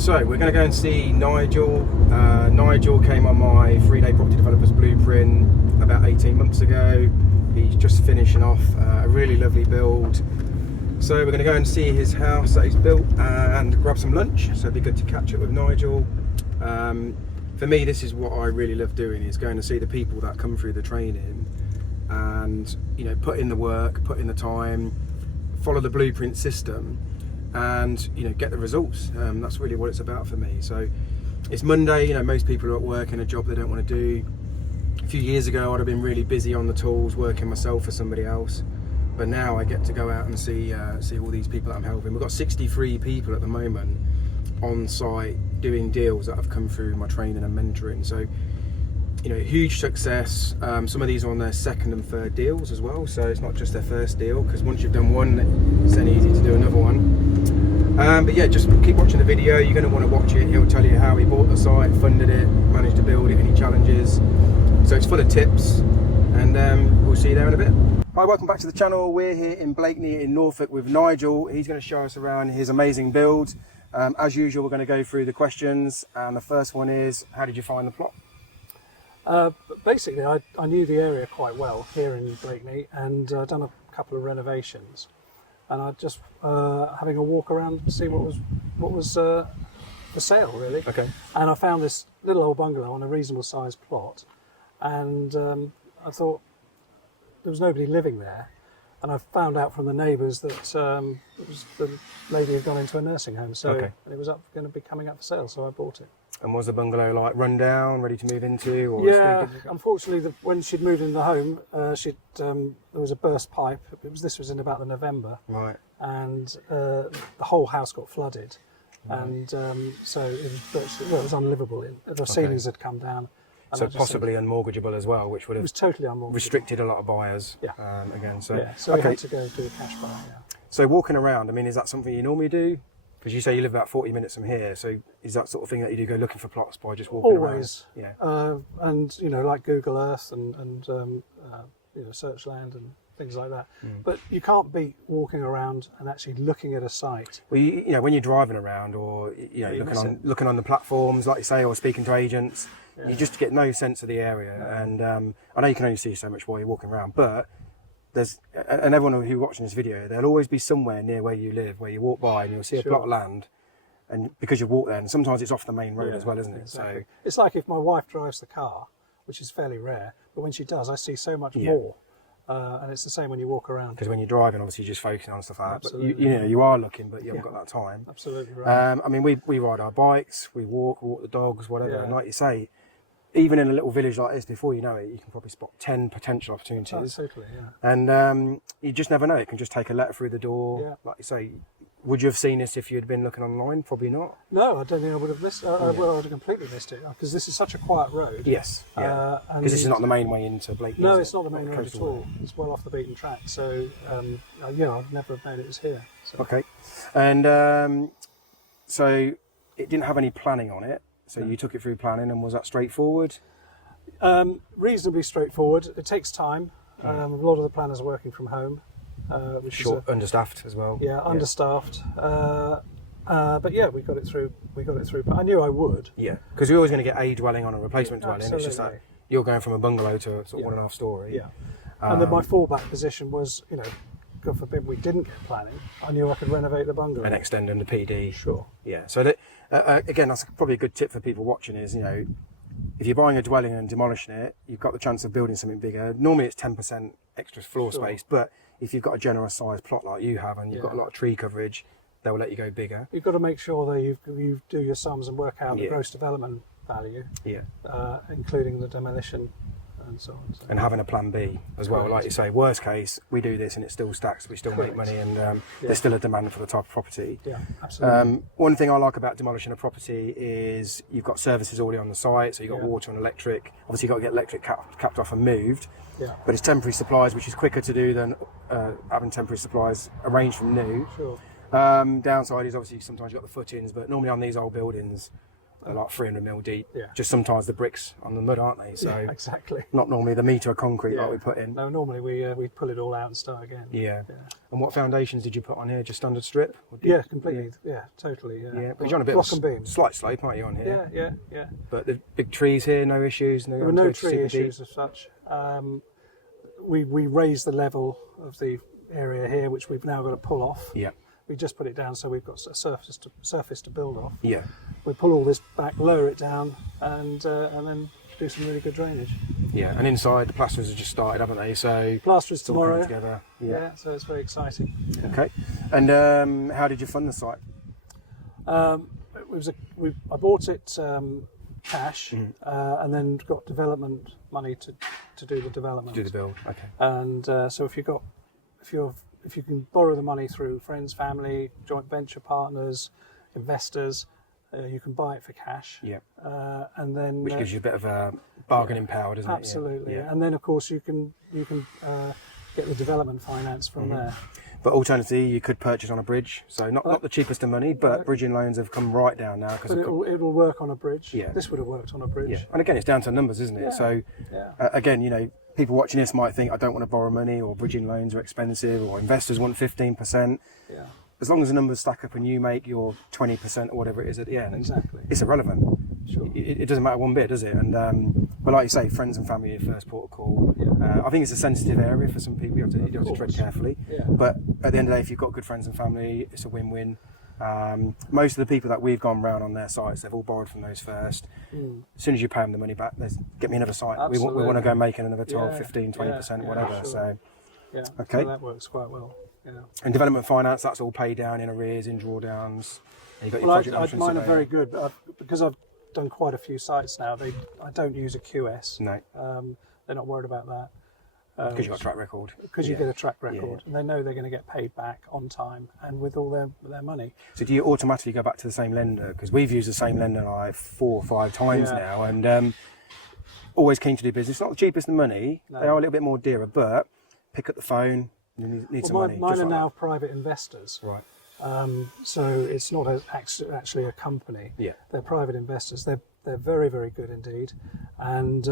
So we're going to go and see Nigel. Nigel came on my 3-day property developer's blueprint about 18 months ago. He's just finishing off a really lovely build. So we're going to go and see his house that he's built and grab some lunch. So it'd be good to catch up with Nigel. For me, this is what I really love doing, is going to see the people that come through the training and, you know, put in the work, put in the time, follow the blueprint system, and, you know, get the results. That's really what it's about for me. So it's Monday, you know, most people are at work in a job they don't want to do. A few years ago I'd have been really busy on the tools working myself for somebody else, but now I get to go out and see all these people that I'm helping. We've got 63 people at the moment on site doing deals that have come through my training and mentoring. So, you know, huge success. Some of these are on their second and third deals as well, so it's not just their first deal, because once you've done one, it's then easy to do another one. But yeah, just keep watching the video. You're going to want to watch it. He'll tell you how he bought the site, funded it, managed to build it, any challenges. So it's full of tips, and we'll see you there in a bit. Hi, welcome back to the channel. We're here in Blakeney in Norfolk with Nigel. He's going to show us around his amazing build. As usual, we're going to go through the questions, and the first one is, how did you find the plot? Basically, I knew the area quite well here in Blakeney, and I'd done a couple of renovations, and I just having a walk around to see what was for sale, really. Okay. And I found this little old bungalow on a reasonable sized plot, and I thought there was nobody living there, and I found out from the neighbours that it was the lady had gone into a nursing home, so and it was going to be coming up for sale, so I bought it. And was the bungalow like run down, ready to move into? Or yeah, unfortunately, when she'd moved into the home, there was a burst pipe. This was in about the November, right? And the whole house got flooded, and so it was virtually, well, it was unlivable. The ceilings had come down. So possibly unmortgageable as well, which would have totally unmortgageable. Restricted a lot of buyers. Yeah. Again, so we had to go do a cash buy. Yeah. So walking around, I mean, is that something you normally do? Because you say you live about 40 minutes from here, so is that sort of thing that you do, go looking for plots by just walking around? Always. Yeah. And you know, like Google Earth and you know, Searchland and things like that. But you can't beat walking around and actually looking at a site. Well, you know, when you're driving around, or you know, looking on the platforms, like you say, or speaking to agents, you just get no sense of the area. Yeah. And I know you can only see so much while you're walking around, but and everyone who's watching this video, there'll always be somewhere near where you live, where you walk by and you'll see a plot of land, and because you walk there, and sometimes it's off the main road as well, isn't it? Exactly. So it's like if my wife drives the car, which is fairly rare, but when she does, I see so much more. And it's the same when you walk around. Because when you're driving, obviously you're just focusing on stuff like that. But you know, you are looking, but you haven't got that time. Absolutely right. I mean, we ride our bikes, we walk the dogs, whatever. And like you say, even in a little village like this, before you know it, you can probably spot 10 potential opportunities. Totally, yeah. And you just never know. It can just take a letter through the door. Yeah. Like you say, would you have seen this if you had been looking online? Probably not. No, I don't think I would have missed it. I would have completely missed it, because this is such a quiet road. Yes, yeah. Because this is not the main way into Blakeney. No, it's not the main road at all. It's well off the beaten track. So, yeah, I'd never have known it was here. So. Okay. And so it didn't have any planning on it. So you took it through planning, and was that straightforward? Reasonably straightforward. It takes time. A lot of the planners are working from home. Which is understaffed as well. Yeah, understaffed. But yeah, we got it through. But I knew I would. Yeah, because you're always going to get a dwelling on a replacement dwelling. Absolutely. It's just like you're going from a bungalow to sort of 1.5 story. Yeah. And then my fallback position was, you know, God forbid we didn't get planning, I knew I could renovate the bungalow and extend them to PD. Sure. Yeah. So that again, that's probably a good tip for people watching. Is, you know, if you're buying a dwelling and demolishing it, you've got the chance of building something bigger. Normally it's 10% extra floor space, but if you've got a generous sized plot like you have, and you've got a lot of tree coverage, they'll let you go bigger. You've got to make sure that you do your sums and work out the gross development value, including the demolition and so on. So. And having a plan B as well. Like you say, worst case, we do this and it still stacks, we still make money, and there's still a demand for the type of property. Yeah, absolutely. One thing I like about demolishing a property is you've got services already on the site, so you've got water and electric. Obviously you've got to get electric capped off and moved, but it's temporary supplies, which is quicker to do than having temporary supplies arranged from new. Sure. Downside is obviously sometimes you've got the footings, but normally on these old buildings, They're like 300 mil deep. Yeah. Just sometimes the bricks on the mud, aren't they? So Yeah, exactly. not normally the metre of concrete Yeah. like we put in. No, normally we pull it all out and start again. Yeah. Yeah. And what foundations did you put on here? Just standard strip? Or did Yeah, completely. Yeah, totally. Yeah. Yeah, but you're on a bit block of and beam. slight slope, aren't you, on here? Yeah. But the big trees here, no issues? There were no tree issues as such. We raised the level of the area here, which we've now got to pull off. Yeah. We just put it down so we've got a surface to build off. Yeah. We pull all this back, lower it down, and then do some really good drainage. Yeah, and inside the plasterers have just started, haven't they? So Plasterers it's all coming tomorrow. together. Yeah, so it's very exciting. Okay. And how did you fund the site? It was I bought it cash, and then got development money to do the development. Do the build. Okay. And so if you can borrow the money through friends, family, joint venture partners, investors, you can buy it for cash. Yeah. And then Which gives you a bit of a bargaining power, doesn't absolutely. it? Yeah. And then of course you can get the development finance from there. But alternatively, you could purchase on a bridge. So not the cheapest of money, but bridging loans have come right down now. But it'll work on a bridge. Yeah. This would have worked on a bridge. Yeah. And again, it's down to numbers, isn't it? Yeah. So Yeah. again, you know, people watching this might think, I don't want to borrow money, or bridging loans are expensive, or investors want 15%. Yeah. As long as the numbers stack up and you make your 20% or whatever it is at the end, Exactly. it's irrelevant. Sure. It doesn't matter one bit, does it? And but like you say, friends and family are your first port of call. Yeah. I think it's a sensitive area for some people. You have to tread carefully. Yeah. But at the end of the day, if you've got good friends and family, it's a win-win. Most of the people that we've gone round on their sites, they've all borrowed from those first. As soon as you pay them the money back, get me another site. We want to go making another 12, 15, 20%, whatever. Sure. So, Yeah. Okay. So that works quite well. Yeah. and development finance, that's all paid down in arrears, in drawdowns. And you've got your Well, project management mine are surveyor. very good, but because I've done quite a few sites now, I don't use a QS. No, They're not worried about that. because you've got a track record. Because you Yeah. get a track record, and they know they're going to get paid back on time and with all their money. So do you automatically go back to the same lender? Because we've used the same lender like 4 or 5 times Yeah. now, and always keen to do business. Not the cheapest in money. No. They are a little bit more dearer, but pick up the phone. You need some money. Mine just are like now private investors, that. Right. so it's not actually a company. Yeah. They're private investors. They're very, very good indeed, and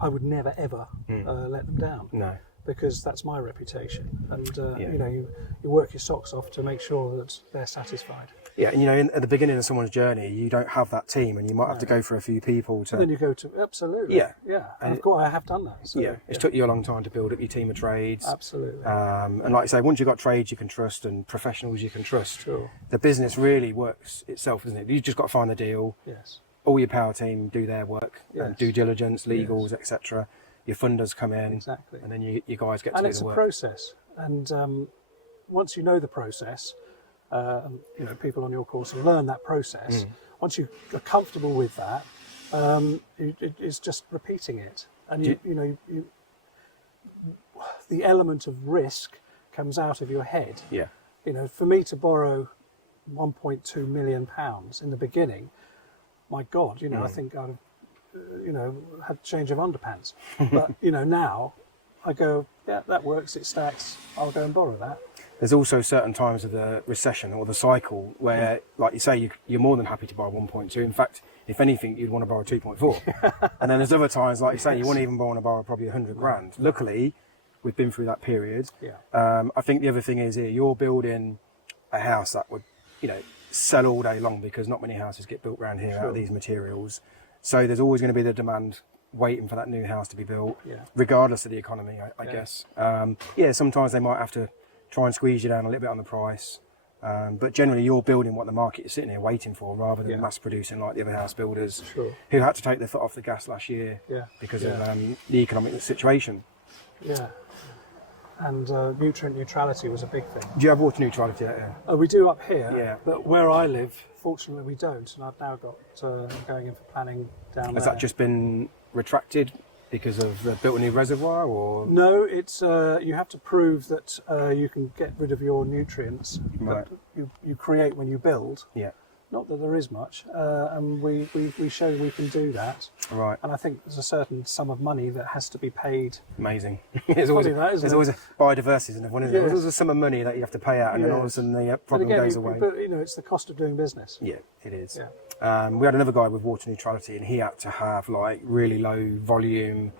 I would never ever let them down. No. Because that's my reputation, and Yeah. you work your socks off to make sure that they're satisfied. Yeah, and you know, at the beginning of someone's journey, you don't have that team, and you might have to go for a few people to. And then you go to absolutely, Yeah. And I have done that. So, yeah, it's took you a long time to build up your team of trades. absolutely. And like I say, once you've got trades you can trust and professionals you can trust, Sure. the business really works itself, doesn't it? You've just got to find the deal. Yes. All your power team do their work, Yes. due diligence, legals, etc. Your funders come in, Exactly. and then you guys get to And do it's the a work. process, and once you know the process, people on your course will learn that process. Once you are comfortable with that, it's just repeating it, and the element of risk comes out of your head. Yeah, For me to borrow £1.2 million in the beginning, my God, I think I'd have, had change of underpants. But now I go, yeah, that works. It stacks. I'll go and borrow that. there's also certain times of the recession or the cycle where, like you say, you're more than happy to borrow 1.2. In fact, if anything, you'd want to borrow 2.4. And then there's other times, like you say, you wouldn't even want to borrow probably 100 grand. Luckily, we've been through that period. Yeah. I think the other thing is here, you're building a house that would, sell all day long, because not many houses get built around here out of these materials. So there's always going to be the demand waiting for that new house to be built, regardless of the economy, I guess. Sometimes they might have to try and squeeze you down a little bit on the price. But generally, you're building what the market is sitting here waiting for, rather than mass producing like the other house builders who had to take their foot off the gas last year because of the economic situation. Yeah. And nutrient neutrality was a big thing. Do you have water neutrality out here? We do up here, Yeah. but where I live, fortunately, we don't. And I've now got going in for planning down Has there. that just been retracted because of built a new reservoir, or? No, it's you have to prove that you can get rid of your nutrients Right. that you create when you build. Yeah. Not that there is much, and we show we can do that. Right. And I think there's a certain sum of money that has to be paid. Amazing. There's always a biodiversity, isn't there? There's always a sum of money that you have to pay out, and then all of a sudden the problem goes away. But it's the cost of doing business. Yeah, it is. Yeah. We had another guy with water neutrality, and he had to have like really low volume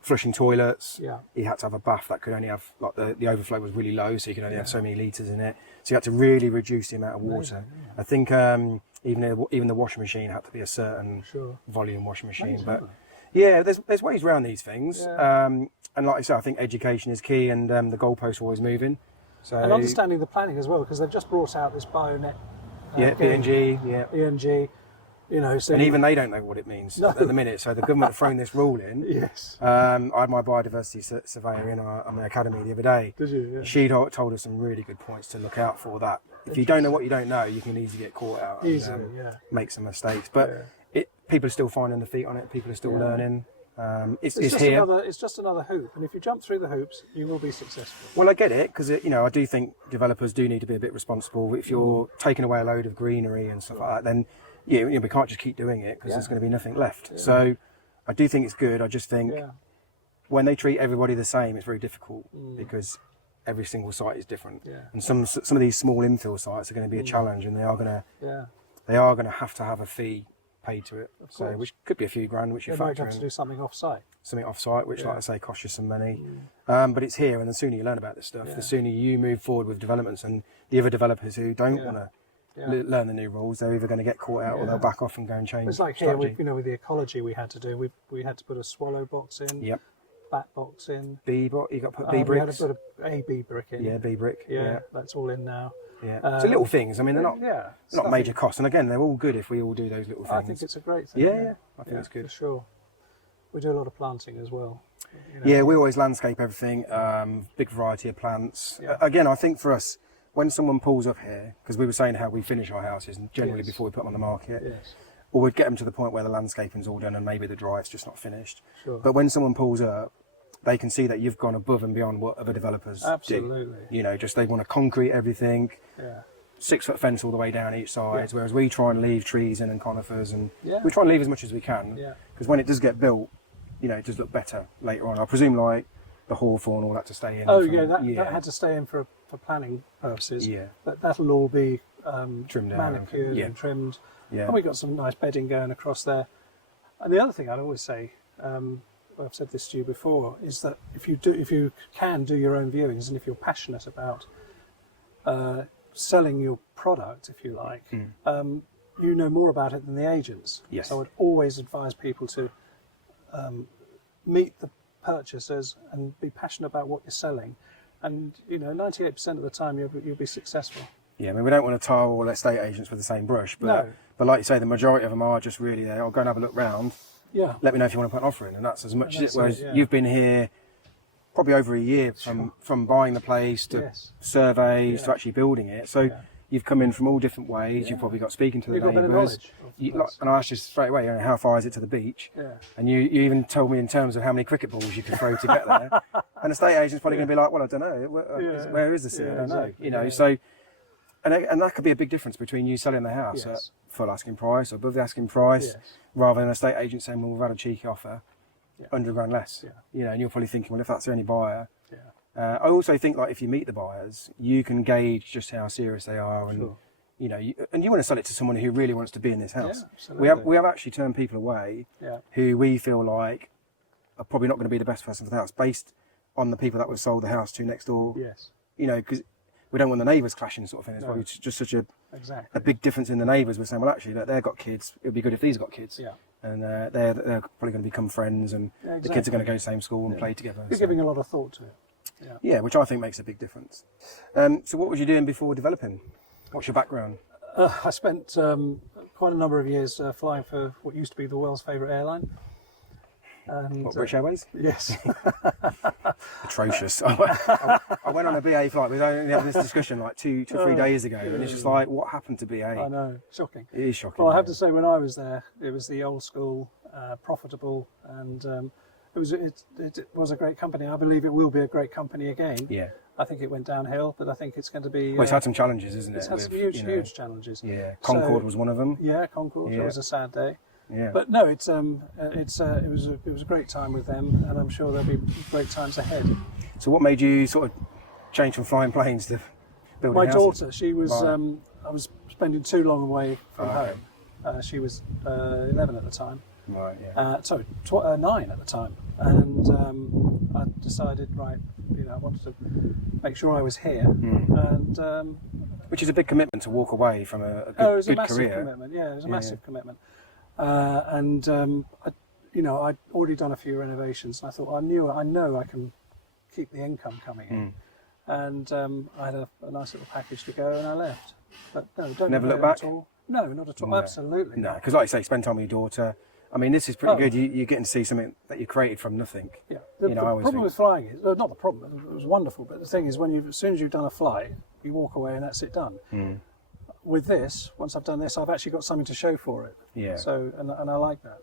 flushing toilets. Yeah. He had to have a bath that could only have, like, the overflow was really low, so you could only have so many litres in it. So you had to really reduce the amount of water. I think even the washing machine had to be a certain volume washing machine. But yeah, there's ways around these things. Yeah. And like I said, I think education is key, and the goalposts are always moving. So and understanding the planning as well, because they've just brought out this BioNet. PNG, ENG. So and even they don't know what it means at the minute. So the government have thrown this rule in. Yes. I had my biodiversity surveyor in on the academy the other day. Did you? Yeah. She told us some really good points to look out for. That if you don't know what you don't know, you can easily get caught out and make some mistakes. But people are still finding their feet on it. People are still learning. It's just here. It's just another hoop, and if you jump through the hoops, you will be successful. Well, I get it, because I do think developers do need to be a bit responsible. If you're taking away a load of greenery and stuff like that, then we can't just keep doing it, because there's going to be nothing left. Yeah. So I do think it's good. I just think when they treat everybody the same, it's very difficult, because every single site is different. Yeah. And some of these small infill sites are going to be a challenge, and they are going to have a fee paid to it, so which could be a few grand, which you factor in. To do something off-site. Something off-site, which, like I say, costs you some money. But it's here, and the sooner you learn about this stuff, the sooner you move forward with developments. And the other developers who don't want to learn the new rules, they're either going to get caught out or they'll back off and go and change. It's like strategy. Here, with the ecology we had to do, we had to put a swallow box in. Yep. Bat box in. You got to put B bricks. We had to put a B brick in. Yeah, B brick. Yeah, that's all in now. Yeah, so little things. I mean, they're not major costs, and again, they're all good if we all do those little things. I think it's a great thing. Yeah, I think it's good. For sure. We do a lot of planting as well. Yeah, we always landscape everything. Big variety of plants. Again, I think for us, when someone pulls up here, because we were saying how we finish our houses generally before we put them on the market, or we'd get them to the point where the landscaping's all done and maybe the drive's just not finished. Sure. But when someone pulls up, they can see that you've gone above and beyond what other developers do. Just they want to concrete everything. 6-foot fence all the way down each side, whereas we try and leave trees in and conifers, and we try and leave as much as we can, because when it does get built, it does look better later on. I presume like the hawthorn, all that to stay in. That had to stay in for planning purposes. But that'll all be trimmed down, manicured and trimmed. And we've got some nice bedding going across there. And the other thing I'd always say, I've said this to you before, is that if you can do your own viewings, and if you're passionate about selling your product, if you like, you know more about it than the agents. Yes. So I would always advise people to meet the purchasers and be passionate about what you're selling, and 98% of the time you'll be successful. Yeah, I mean, we don't want to tar all estate agents with the same brush, but like you say, the majority of them are just really there. I'll go and have a look round. Yeah. Let me know if you want to put an offer in, and that's as much as it. Whereas you've been here probably over a year from buying the place to surveys to actually building it. So you've come in from all different ways. You've probably got speaking to the neighbours. And I asked you straight away, how far is it to the beach? Yeah. And you even told me in terms of how many cricket balls you could throw to get there. And the estate agent's probably going to be like, well, I don't know. Where is this? I don't know. Exactly. So. And that could be a big difference between you selling the house at full asking price or above the asking price, rather than an estate agent saying, well, we've had a cheeky offer, 100 grand less. And you're probably thinking, well, if that's the only buyer. I also think, like, if you meet the buyers, you can gauge just how serious they are, and and you want to sell it to someone who really wants to be in this house. We have actually turned people away who we feel like are probably not going to be the best person for the house, based on the people that we've sold the house to next door. Because we don't want the neighbours clashing, sort of thing. It's probably just such a big difference in the neighbours. We're saying, well, actually, they've got kids. It'd be good if these got kids. And they're probably going to become friends, and the kids are going to go to the same school and play together. You're giving a lot of thought to it. Yeah, which I think makes a big difference. So what was you doing before developing? What's your background? I spent quite a number of years flying for what used to be the world's favourite airline. And, British Airways? Yes. Atrocious. I went on a BA flight. We were only having this discussion like 2 to 3 days ago, and it's just like, what happened to BA? I know, shocking. It is shocking. Well, I have to say, when I was there, it was the old school, profitable, and it was a great company. I believe it will be a great company again. I think it went downhill, but I think it's going to be. Well, it's had some challenges, isn't it? It's had some huge challenges. Yeah, Concord was one of them. Yeah, Concord. Yeah. It was a sad day. Yeah. But no, it was a great time with them, and I'm sure there'll be great times ahead. So, what made you sort of change from flying planes to building My houses? daughter, she was. Right. I was spending too long away from Okay. home. She was 11 at the time. Right. Yeah. Sorry, 9 at the time, and I decided, right, I wanted to make sure I was here, and Which is a big commitment to walk away from a good, it was a good massive career. commitment. Yeah, it was a massive commitment, and I'd already done a few renovations, and I thought I know I can keep the income coming in, and I had a nice little package to go, and I left. But no, don't Never look regret back? it at all. No, not at all. No. Absolutely. No, not. because like you say, spend time with your daughter. I mean, this is pretty good. You're getting to see something that you created from nothing. Yeah. The problem with flying is not the problem. It was wonderful, but the thing is, as soon as you've done a flight, you walk away and that's it done. With this, once I've done this, I've actually got something to show for it. Yeah. So and I like that.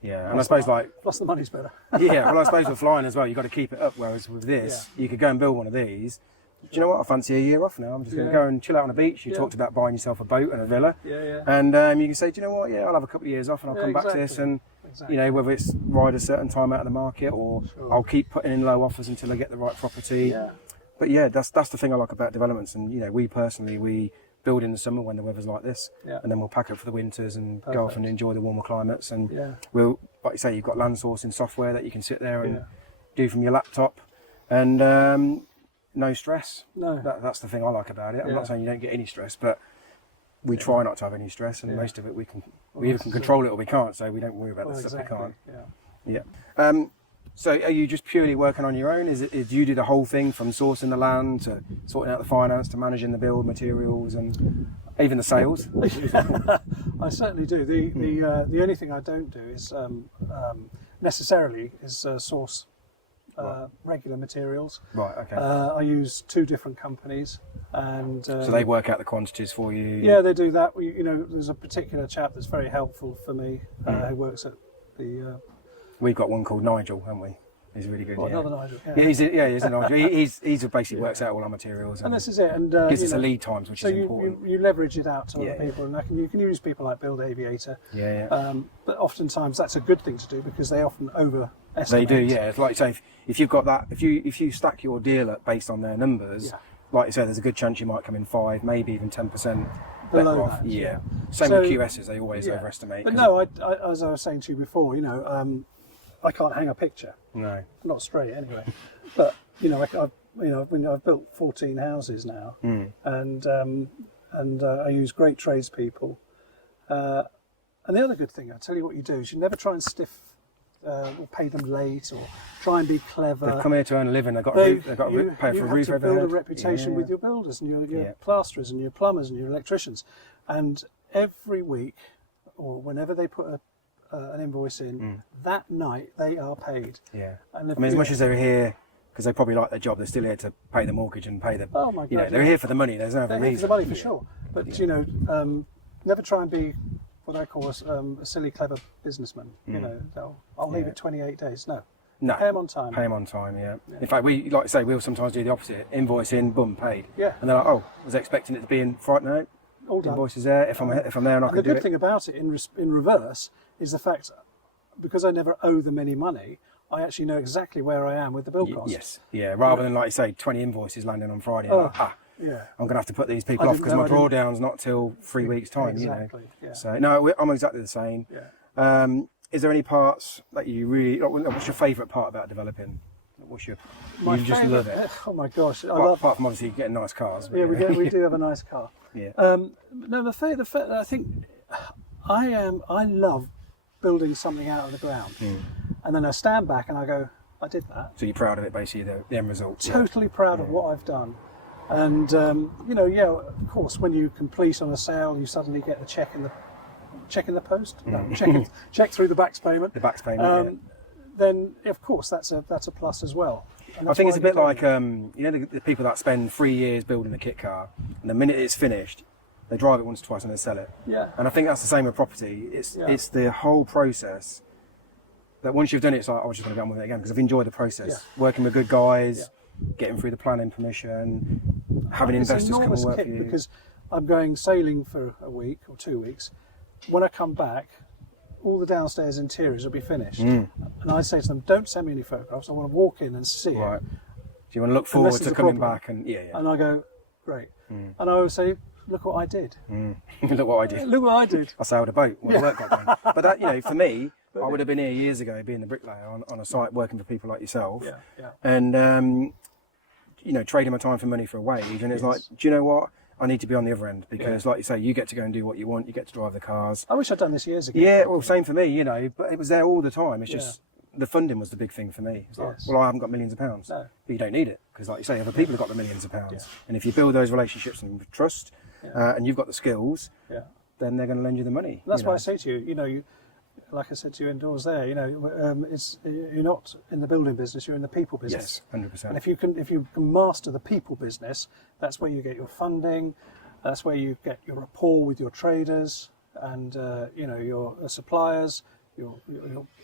Yeah, and I suppose Plus the money's better. yeah, well, I suppose with flying as well, you've got to keep it up. Whereas with this, you could go and build one of these. Do you know what? I fancy a year off now. I'm just going to go and chill out on the beach. You talked about buying yourself a boat and a villa. Yeah. And you can say, do you know what? Yeah, I'll have a couple of years off and I'll come back to this and, whether it's ride a certain time out of the market or I'll keep putting in low offers until I get the right property. Yeah. But yeah, that's the thing I like about developments. And, we build in the summer when the weather's like this. Yeah. And then we'll pack up for the winters and go off and enjoy the warmer climates. And we'll, like you say, you've got land sourcing software that you can sit there and do from your laptop. And no stress. No. That's the thing I like about it. I'm not saying you don't get any stress, but we try not to have any stress, and most of it we either can control it or we can't, so we don't worry about the stuff we can't. Yeah. So are you just purely working on your own? Do you do the whole thing from sourcing the land to sorting out the finance to managing the build materials and even the sales? I certainly do. The only thing I don't do is necessarily source regular materials. Right. Okay. I use 2 different companies, and so they work out the quantities for you. Yeah, they do that. There's a particular chap that's very helpful for me who works at the. We've got one called Nigel, haven't we? He's really good. Another Nigel. Yeah, he's a Nigel. He's basically works out all our materials. And this is it. And gives us the lead times, which is important. You leverage it out to other people, and you can use people like Build Aviator. But oftentimes that's a good thing to do because they often overestimate. They do, yeah. It's like you say, if you've got that, if you stack your deal up based on their numbers, like you say, there's a good chance you might come in 5, maybe even 10% better off. Yeah. Same with QSs, they always overestimate. But no, I, as I was saying to you before, I can't hang a picture. No. Not straight anyway. But I've built 14 houses now, and I use great tradespeople. And the other good thing, I tell you what you do, is you never try and stiff or pay them late or try and be clever. They've come here to earn a living. They've got to pay for a roof overhead. You have to build a reputation with your builders and your plasterers and your plumbers and your electricians. And every week, or whenever they put an invoice in, that night they are paid. Yeah. And as much as they're here because they probably like their job, they're still here to pay the mortgage and pay the. Oh my God! They're here for the money. There's no other reason. They're here for the money for sure. But never try and be what I call a silly, clever businessman. I'll leave it 28 days. No. Pay them on time. Pay them on time. Yeah. In fact, we like to say we'll sometimes do the opposite. Invoice in, boom, paid. Yeah. And they're like, oh, I was expecting it to be in Friday. No. All done. Invoice is there. If I'm there and I can do it. The good thing about it in reverse is the fact, because I never owe them any money, I actually know exactly where I am with the bill cost. Yes. Yeah. Rather than like you say, 20 invoices landing on Friday. Yeah. I'm going to have to put these people off because my drawdown's not till 3 weeks' time. Exactly. Yeah. So no, I'm exactly the same. Yeah. Is there any parts that you really? What's your favourite part about developing? You just love it. Oh my gosh! Apart from obviously getting nice cars. Yeah, we do have a nice car. Yeah. No, I think I love building something out of the ground, and then I stand back and I go, I did that. So you're proud of it, basically, the end result. Totally proud of what I've done. And of course, when you complete on a sale, you suddenly get the check in the post. No, check through the back's payment. The back's payment. Then of course that's a plus as well. I think it's a bit like the people that spend 3 years building a kit car, and the minute it's finished, they drive it once or twice and they sell it. Yeah. And I think that's the same with property. It's the whole process that once you've done it, it's like I was just going to go on with it again because I've enjoyed the process. Yeah. Working with good guys. getting through the planning permission, having It's investors come and enormous work for kick you. because I'm going sailing for a week or 2 weeks. When I come back, all the downstairs interiors will be finished. And I say to them, don't send me any photographs. I want to walk in and see Right. it. Do you want to look forward Unless to there's a coming problem. back? And yeah. And I go, great. And I always say, look what I did. Look what I did. Look what I did. I sailed a boat when the work got done. But that, you know, for me, I would have been here years ago, being the bricklayer on a site working for people like yourself, and you know, trading my time for money for a wage. And it's like, do you know what? I need to be on the other end because, like you say, you get to go and do what you want. You get to drive the cars. I wish I'd done this years ago. Yeah, well, same for me, you know. But it was there all the time. It's just the funding was the big thing for me. It's like, well, I haven't got millions of pounds. No. But you don't need it because, like you say, other people have got the millions of pounds. And if you build those relationships and trust, and you've got the skills, then they're going to lend you the money. And that's why I say to you, you know, like I said to you indoors there, you know, you're not in the building business, you're in the people business. Yes, 100%. And if you can master the people business, that's where you get your funding, that's where you get your rapport with your traders and you know, your suppliers,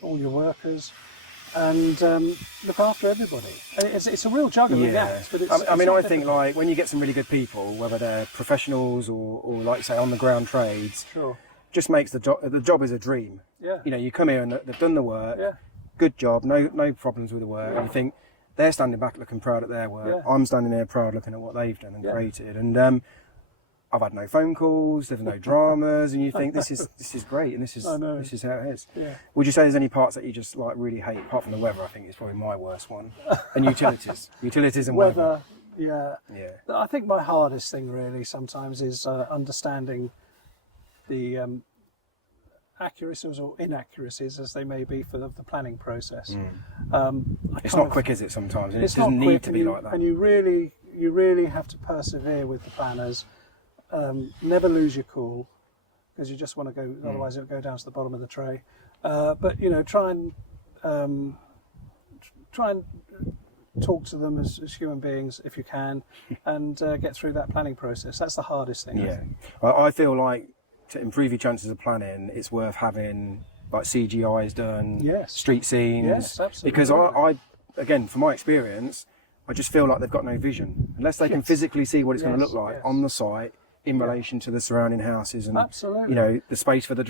all your workers, and look after everybody. And it's a real juggling act. But I think like when you get some really good people, whether they're professionals or like you say on the ground trades, just makes the job is a dream. Yeah. You know, you come here and they've done the work. Yeah. Good job. No problems with the work. And you think they're standing back looking proud at their work. Yeah. I'm standing there proud looking at what they've done and created. And I've had no phone calls. There's no dramas. And you think this is great. And this is how it is. Yeah. Would you say there's any parts that you just like really hate apart from the weather? I think it's probably my worst one. And utilities and weather. Yeah. I think my hardest thing really sometimes is understanding the accuracies or inaccuracies as they may be for the planning process. It's not quick, is it? Sometimes, and it it's not doesn't need quick, to be like that. And you really have to persevere with the planners. Never lose your cool because you just want to go. Otherwise, it'll go down to the bottom of the tray. But you know, try and talk to them as human beings if you can, and get through that planning process. That's the hardest thing. Yeah, I feel like to improve your chances of planning, it's worth having like CGIs done, street scenes. Yes, absolutely. Because I again, from my experience, I just feel like they've got no vision unless they can physically see what it's going to look like on the site in relation to the surrounding houses and you know the space for the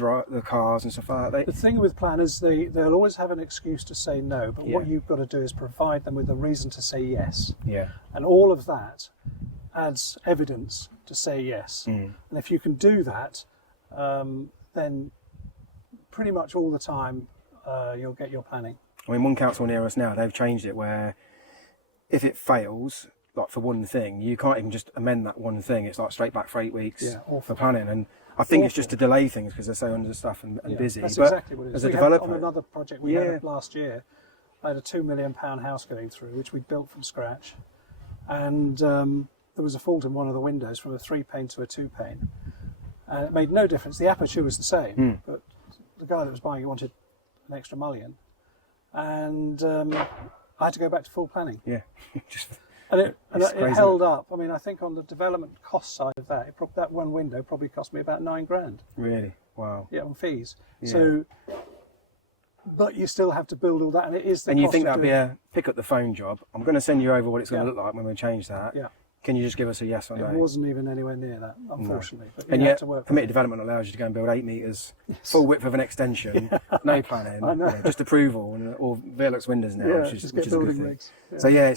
cars and stuff like that. The thing with planners, they'll always have an excuse to say no, but what you've got to do is provide them with a reason to say yes. Yeah. And all of that adds evidence to say yes. And if you can do that, then pretty much all the time you'll get your planning. I mean, one council near us now, they've changed it where if it fails, like for one thing, you can't even just amend that one thing. It's like straight back for 8 weeks for planning. And I think it's just to delay things because they're so understaffed and busy. That's but exactly what it is. As a developer, on another project we had last year, I had a £2 million house going through, which we built from scratch. And there was a fault in one of the windows from a 3-pane to a 2-pane. And it made no difference. The aperture was the same, but the guy that was buying it wanted an extra mullion. And I had to go back to full planning. Yeah. And it held up. I mean, I think on the development cost side of that, that one window probably cost me about £9,000. Really? Wow. Yeah, on fees. Yeah. So, but you still have to build all that, and it is the And you cost think of that'd be a pick up the phone job? I'm going to send you over what it's going to look like when we change that. Yeah. Can you just give us a yes or no? It wasn't even anywhere near that, unfortunately. No. But and yet, permitted development allows you to go and build 8 metres, full width of an extension, no planning, just approval, or Velux windows now, which is a good thing. Yeah. So yeah,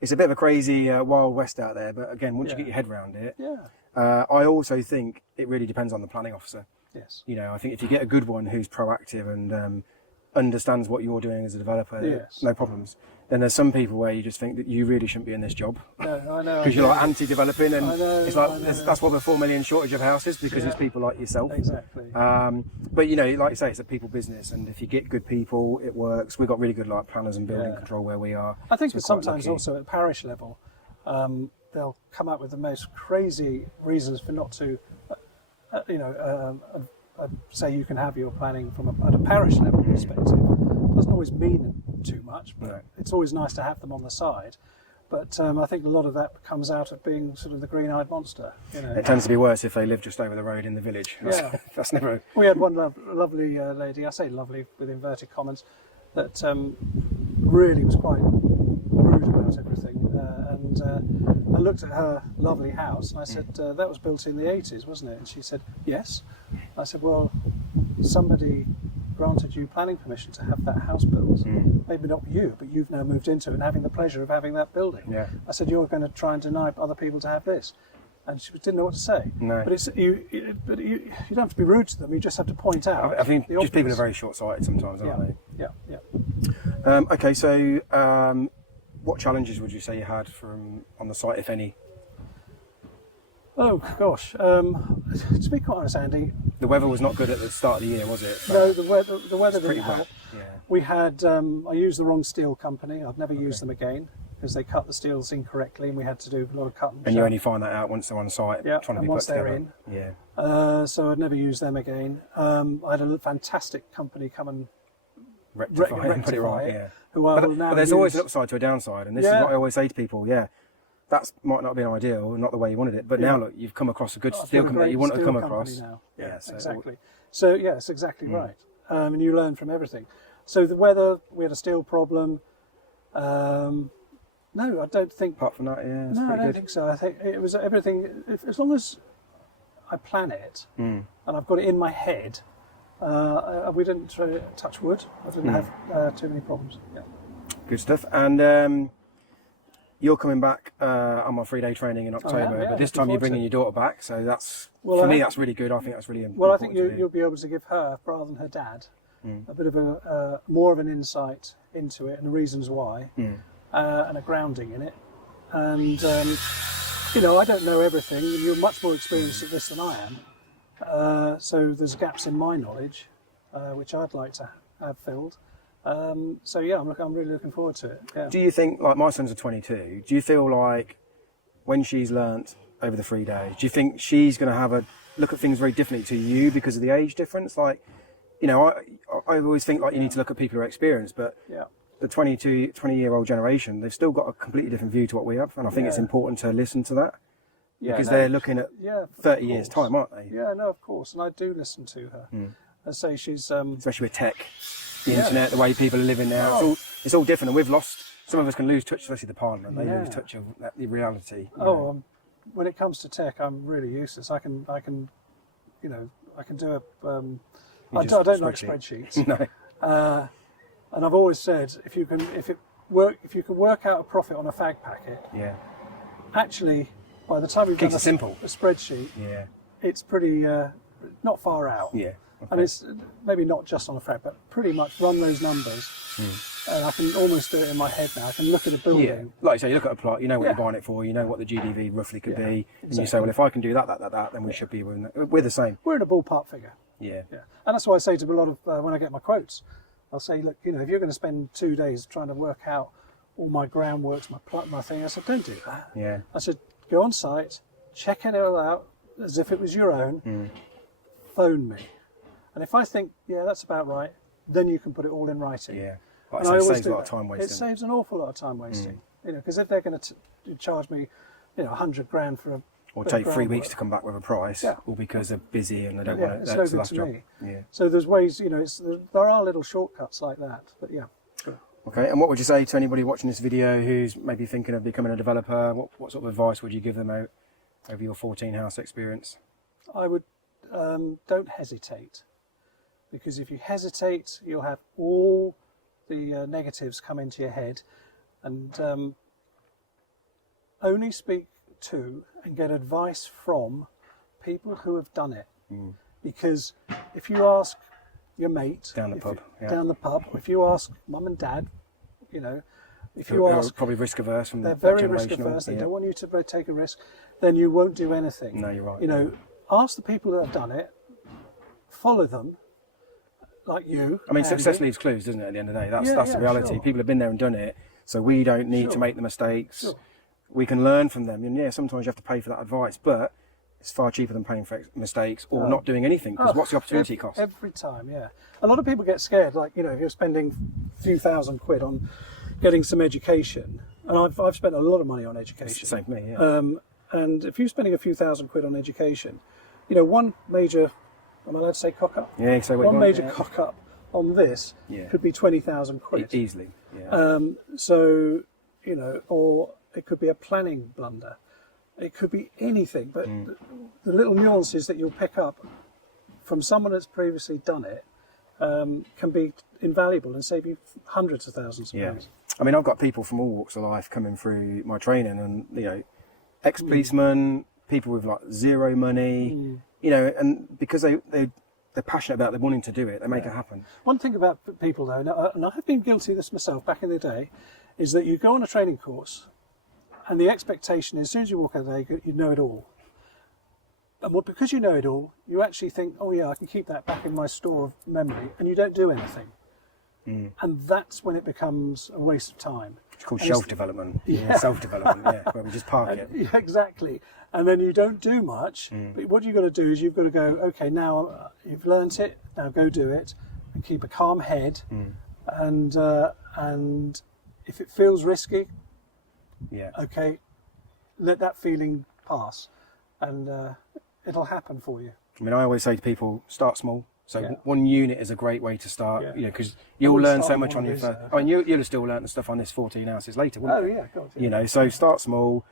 it's a bit of a crazy Wild West out there, but again, once you get your head around it, I also think it really depends on the planning officer. Yes. You know, I think if you get a good one who's proactive and understands what you're doing as a developer, no problems. Then there's some people where you just think that you really shouldn't be in this job. No, I know. Because you're like anti-developing, and it's like that's why we're 4 million shortage of houses, because it's people like yourself. Exactly. But you know, like you say, it's a people business, and if you get good people, it works. We've got really good like planners and building control where we are. I think that sometimes also at parish level, they'll come up with the most crazy reasons for not to, say you can have your planning from at a parish level perspective. Doesn't always mean too much, but it's always nice to have them on the side. But I think a lot of that comes out of being sort of the green-eyed monster. You know. It tends to be worse if they live just over the road in the village. That's never. We had one lovely lady, I say lovely with inverted commas, that really was quite rude about everything. And I looked at her lovely house, and I said, that was built in the 80s, wasn't it? And she said, yes. I said, well, somebody granted you planning permission to have that house built. Maybe not you, but you've now moved into it and having the pleasure of having that building. Yeah. I said, you're going to try and deny other people to have this. And she didn't know what to say. No. But you don't have to be rude to them. You just have to point out. I think the just obvious. people are very short-sighted sometimes, aren't Yeah. they? Okay, so what challenges would you say you had on the site, if any? Oh gosh. To be quite honest, Andy. The weather was not good at the start of the year, was it? No, the weather pretty didn't help. wet. Yeah. We had I used the wrong steel company. I've never used them again because they cut the steels incorrectly, and we had to do a lot of cutting. And you only find that out once they're on site, trying to and be once put together. they're in. Yeah. So I'd never use them again. I had a fantastic company come and Rectify and put it right. it, Yeah. who I will now But there's use. always an upside to a downside, and this is what I always say to people. Yeah, that might not have been ideal, not the way you wanted it, but now look, you've come across a good steel company that you want to come across. Now. Yeah, so exactly. So yeah, it's exactly right. And you learn from everything. So the weather, we had a steel problem. No, I don't think. Apart from that, yeah, it's No, I pretty don't good. think so. I think it was everything. As long as I plan it and I've got it in my head, we didn't touch wood. I didn't have too many problems. Yeah. Good stuff. And you're coming back on my 3-day training in October, yeah, but this looking time you're forward to bringing it. your daughter back, so that's Well, for me that's really good. I think that's really important. Well, I think to do. you'll be able to give her, rather than her dad, a bit of a more of an insight into it and the reasons why, and a grounding in it. And I don't know everything. And you're much more experienced at this than I am. So there's gaps in my knowledge, which I'd like to have filled. So yeah, I'm really looking forward to it. Yeah. Do you think, like my sons are 22, do you feel like when she's learnt over the 3 days, do you think she's going to have a look at things very differently to you because of the age difference? Like, I always think like you need to look at people who are experienced, but the 20-year-old generation, they've still got a completely different view to what we have, and I think it's important to listen to that because they're looking at 30 years' time, aren't they? Yeah, no, of course, and I do listen to her. I say she's especially with tech, the internet, the way people are living now. It's all different, and we've lost. Some of us can lose touch, especially the Parliament. They lose touch of the reality. When it comes to tech, I'm really useless. I can do a. I don't like spreadsheets. No. And I've always said if you can work out a profit on a fag packet, actually by the time you've done a spreadsheet, it's pretty not far out. Yeah. Okay. And it's maybe not just on a fag, but pretty much run those numbers. And I can almost do it in my head now. I can look at a building. Yeah. Like you say, you look at a plot, you know what you're buying it for, you know what the GDV roughly could be, and you say, well, if I can do that, then we should be we're the same. We're in a ballpark figure. Yeah. And that's why I say to a lot of when I get my quotes, I'll say, look, if you're going to spend 2 days trying to work out all my groundworks, my thing, I said, don't do that. Yeah. I said, go on site, check it all out as if it was your own, phone me. And if I think, that's about right, then you can put it all in writing. Yeah. Like So it saves a lot of time wasting. It saves an awful lot of time wasting. Because if they're going to charge me, 100 grand for a or take 3 weeks to come back with a price, or because they're busy and they don't want it's to. no That's the good last to job. me. Yeah. So there's ways, there are little shortcuts like that. But yeah. Okay. And what would you say to anybody watching this video who's maybe thinking of becoming a developer? What sort of advice would you give them out over your 14-house experience? I would don't hesitate, because if you hesitate, you'll have all the negatives come into your head, and only speak to and get advice from people who have done it. Because if you ask your mate Down the pub, or if you ask mum and dad, if you Who ask, are probably risk averse from they're that very risk generational, averse. They don't want you to take a risk. Then you won't do anything. No, you're right. Ask the people that have done it. Follow them, like you. I mean, Andy. success leaves clues, doesn't it? At the end of the day, that's the reality. Sure. People have been there and done it, so we don't need to make the mistakes. Sure. We can learn from them, and sometimes you have to pay for that advice, but it's far cheaper than paying for mistakes or not doing anything. Because what's the opportunity cost? Every time, A lot of people get scared, like if you're spending a few £1,000 on getting some education, and I've spent a lot of money on education. It's the same for me, yeah. And if you're spending a few £1,000 on education, one major, am I allowed to say cock up? Yeah, so one major cock up on this could be £20,000 easily. Yeah. So or It could be a planning blunder. It could be anything. But the little nuances that you'll pick up from someone that's previously done it can be invaluable and save you hundreds of thousands of pounds. I mean, I've got people from all walks of life coming through my training, and ex-policemen, people with like zero money, and because they're passionate about it, they're wanting to do it, they make it happen. One thing about people though, and I have been guilty of this myself back in the day, is that you go on a training course and the expectation is as soon as you walk out there, you know it all. And because you know it all, you actually think, oh yeah, I can keep that back in my store of memory, and you don't do anything. And that's when it becomes a waste of time. It's called self-development. Self-development, where we just park it. Yeah, exactly. And then you don't do much, but what you've got to do is you've got to go, okay, now you've learnt it, now go do it, and keep a calm head, and if it feels risky, okay, let that feeling pass, and it'll happen for you. I mean, I always say to people, start small. So one unit is a great way to start, because you'll wouldn't learn start so much on your first. there. I mean, you'll have still learned the stuff on this 14 ounces later, wouldn't you? Oh yeah, God, yeah. So start small,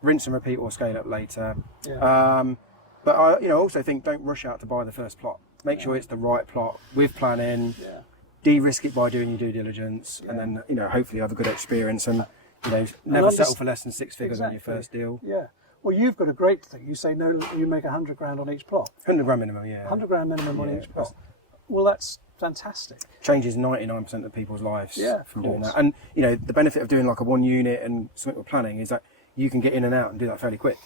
rinse and repeat, or scale up later. Yeah. But I, also think don't rush out to buy the first plot. Make sure it's the right plot with planning. Yeah. De-risk it by doing your due diligence, and then hopefully have a good experience, and never settle for less than six figures on your first deal. Yeah. Well, you've got a great thing. You say no, you make 100 grand on each plot. 100 grand minimum, 100 grand minimum on each plot. Well, that's fantastic. Changes 99% of people's lives from doing course. that. And the benefit of doing like a one unit and something with planning is that you can get in and out and do that fairly quick.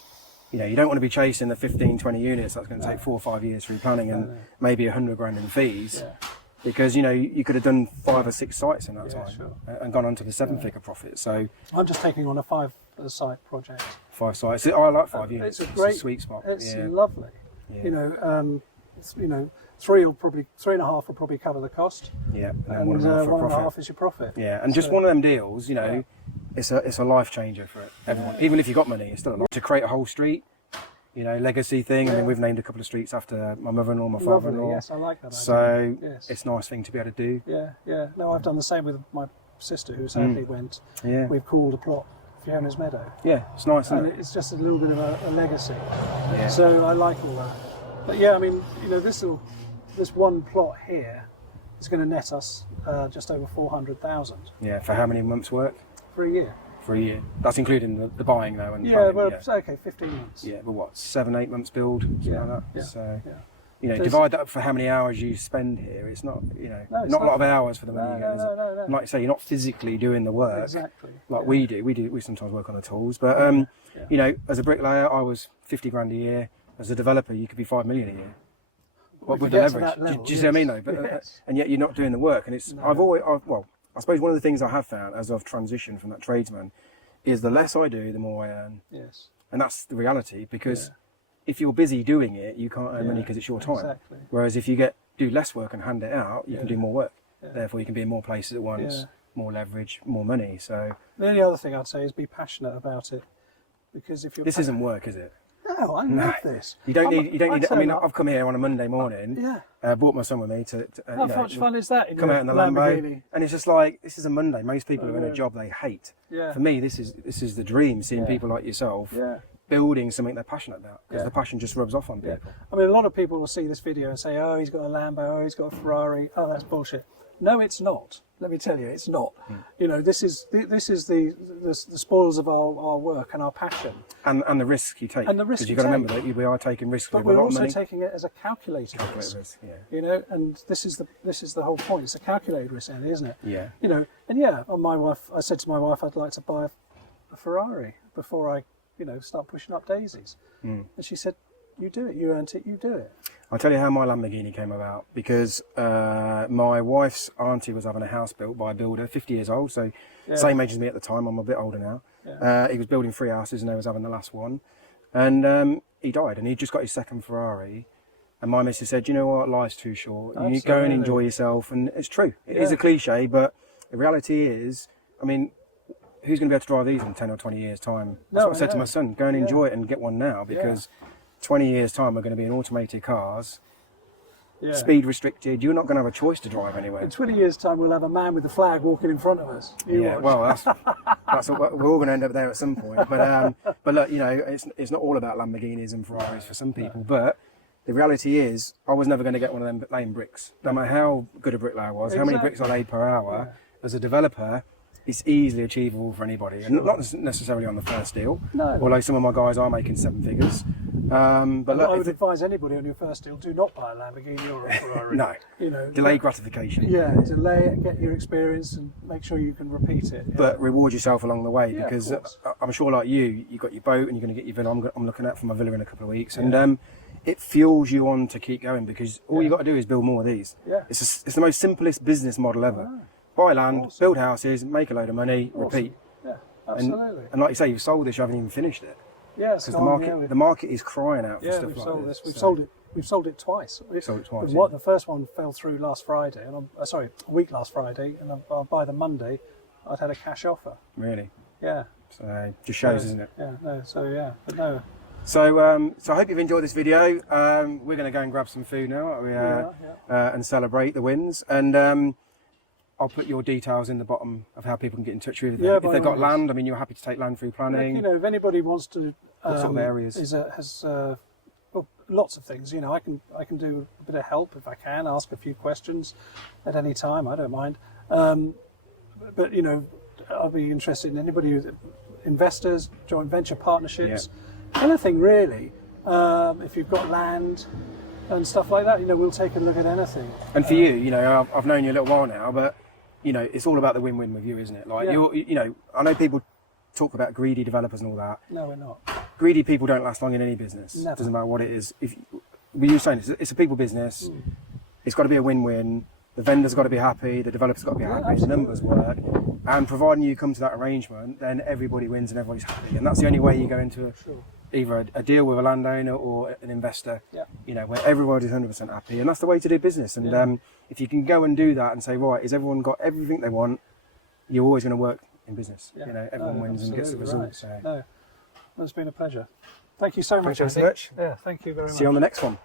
You don't want to be chasing the 15, 20 units. That's going to take 4 or 5 years through planning and maybe 100 grand in fees. Yeah. Because you could have done 5 or 6 sites in that time and gone on to the 7-figure profit. So I'm just taking on a 5-site project. 5 sites. I like 5 units. It's a great sweet spot. It's lovely. Yeah. 3.5 will probably cover the cost. Yeah, and 1.5 is your profit. Yeah, and just one of them deals, it's a life changer for everyone. Even if you got money, it's still a lot. To create a whole street, legacy thing. I mean, we've named a couple of streets after my mother-in-law, my father-in-law. Yes, I like that. So it's a nice thing to be able to do. Yeah. No, I've done the same with my sister, who sadly went. Yeah. We've called a plot Fiona's Meadow. Yeah, it's nice, isn't it? It's just a little bit of a legacy. Yeah. So I like all that. But yeah, I mean, this one plot here is going to net us just over 400,000. Yeah, for how many months' work? For a year. For a year. That's including the buying though. And okay, 15 months. Yeah, but what, 7-8 months build, something like that. Yeah. So, divide that up for how many hours you spend here. It's not, not a lot of hours for the money you get. No. Like you say, you're not physically doing the work. Exactly. Like we do. We sometimes work on the tools, but as a bricklayer, I was 50 grand a year. As a developer, you could be 5 million a year. What with the leverage? Do you see what I mean though? But and yet you're not doing the work. And it's I suppose one of the things I have found as I've transitioned from that tradesman is the less I do, the more I earn. Yes. And that's the reality, because if you're busy doing it, you can't earn money because it's your time. Exactly. Whereas if you do less work and hand it out, you can do more work. Therefore, you can be in more places at once, more leverage, more money. So the only other thing I'd say is be passionate about it, because if you're this isn't work, is it? No, I love this. You don't need. I mean, I've come here on a Monday morning. Brought my son with me to how much fun is that? Come out in the Lambo, and it's just like this is a Monday. Most people are in a job they hate. Yeah. For me, this is the dream. Seeing people like yourself building something they're passionate about, because the passion just rubs off on people. I mean, a lot of people will see this video and say, "Oh, he's got a Lambo. Oh, he's got a Ferrari. Oh, that's bullshit." No, it's not. Let me tell you, it's not. This is the spoils of our work and our passion, and the risk you take. And the risk because you've got to remember that we are taking risks. But we're also taking it as a calculated risk. And this is the whole point. It's a calculated risk, Ellie, isn't it? Yeah. I said to my wife, I'd like to buy a Ferrari before I, start pushing up daisies. And she said, "You do it. You earned it. You do it." I'll tell you how my Lamborghini came about, because my wife's auntie was having a house built by a builder, 50 years old, so same age as me at the time. I'm a bit older now. He was building 3 houses and they was having the last one. And he died, and he'd just got his second Ferrari. And my missus said, "You know what, life's too short. You need to go and enjoy yourself." And it's true. It is a cliche, but the reality is, I mean, who's going to be able to drive these in 10 or 20 years' time? That's what I said to my son. Go and enjoy it and get one now, because 20 years' time we're going to be in automated cars, speed restricted. You're not going to have a choice to drive anywhere. In 20 years' time, we'll have a man with a flag walking in front of us. Yeah, well, that's what, we're all going to end up there at some point. But look, you know, it's not all about Lamborghinis and Ferraris for some people. But the reality is, I was never going to get one of them laying bricks. No matter how good a bricklayer was, how many bricks I laid per hour, as a developer, it's easily achievable for anybody, and not necessarily on the first deal. No. Although some of my guys are making 7 figures. But look, I would advise anybody on your first deal: do not buy a Lamborghini or a Ferrari. No. You know, delay gratification. Yeah, delay it, get your experience, and make sure you can repeat it. Yeah. But reward yourself along the way, because I'm sure, like you got your boat and you're going to get your villa. I'm looking at for my villa in a couple of weeks, and it fuels you on to keep going, because all you got to do is build more of these. Yeah. It's the most simplest business model ever. Buy land, build houses, make a load of money, repeat. Yeah, absolutely. And like you say, you've sold this, you haven't even finished it. Yeah, because the market is crying out for stuff we've like sold this. We've sold it twice. We've sold it twice. The first one fell through last Friday, and a week last Friday, and by the Monday, I'd had a cash offer. Really? Yeah. So it just shows, isn't it? Yeah. No. So yeah, but no. So I hope you've enjoyed this video. We're going to go and grab some food now, aren't we? And celebrate the wins. And I'll put your details in the bottom of how people can get in touch with you. If they've got land, I mean, you're happy to take land through planning. You know, if anybody wants to, what sort of areas? Has well, lots of things. You know, I can do a bit of help if I can. Ask a few questions at any time. I don't mind. But you know, I'll be interested in anybody who's investors, joint venture partnerships, anything really. If you've got land and stuff like that, you know, we'll take a look at anything. And for you, you know, I've known you a little while now, but you know, it's all about the win-win with you, isn't it? Like you know, I know people talk about greedy developers and all that. No, we're not. Greedy people don't last long in any business. Never. It doesn't matter what it is. If you're saying it's a people business, it's got to be a win-win. The vendor's got to be happy, the developer's got to be happy, the numbers work, and providing you come to that arrangement, then everybody wins and everybody's happy. And that's the only way you go into either a deal with a landowner or an investor, you know, where everybody's 100% happy. And that's the way to do business. And if you can go and do that and say, right, has everyone got everything they want, you're always going to work in business. You know, everyone wins and gets the results. Right. So. No, it's been a pleasure. Thank you so much. Thank you so much. Yeah, thank you very much. See you on the next one.